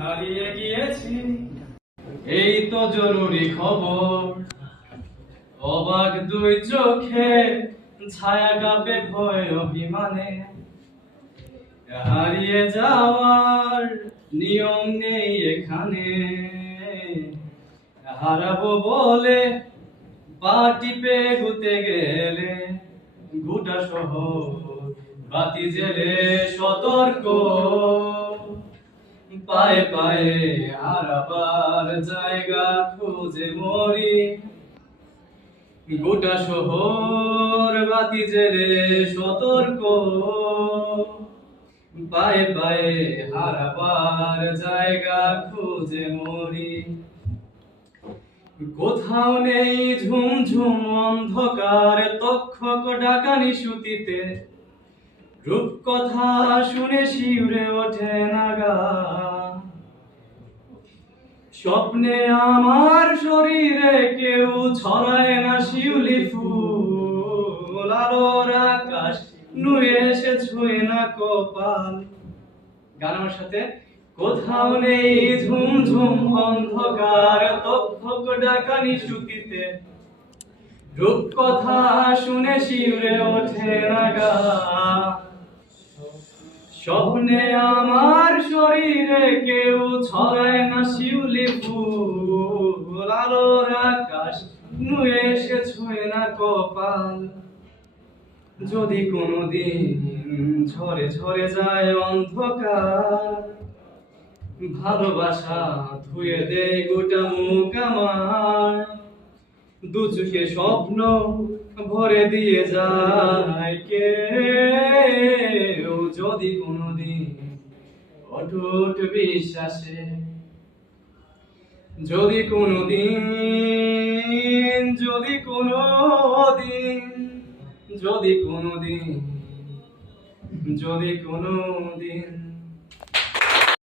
হারিয়ে গিয়েছি, এই তো জরুরি খবর। অবাক দুই চোখে ছায়া কাঁপে ভয় অভিমানে, হারিয়ে যাওয়ার নিয়ম নেই এখানে। হারাবো বলে পা টিপে গুতে গেলে, গোটা শহর বাতি জেলে সতর্ক। পায়ে পায়ে হারাবার জায়গা খুঁজে মরি, গোটা শহর বাতি জেলে সতর্ক। পায়ে পায়ে হারাবার জায়গা খুঁজে মরি। কোথাও নেই ঝুমঝুম অন্ধকার, তক্ষক ডাকানি সুতিতে রূপকথা শুনে শিউরে ওঠে নাগা। স্বপ্নে আমার শরীরে কেউ ছড়ায় না শিউলি ফুল, আলোর আকাশ নুয়ে এসে ছুঁয়ে না কপাল। গান আমার সাথে। কোথাও নেই ঝুমঝুম অন্ধকার, তক্ষক ডাকানি সুতিতে রূপকথা শুনে শিউরে ওঠে নাগা। স্বপ্নে আমার শরীরে কেউ ছড়ায় না শিউলি ফুল, আলোর আকাশ নুয়ে এসে ছুঁয়ে না কপাল। যদি কোনোদিন ঝরে ঝরে যায় অন্ধকার, ভালোবাসা ধুয়ে দেয় গোটা মুখ আমার। দু চোখে স্বপ্ন ভরে দিয়ে যায় কে, যদি কোনোদিন অটুট বিশ্বাসে। যদি কোনোদিন যদি কোনোদিন যদি কোনোদিন যদি কোনোদিন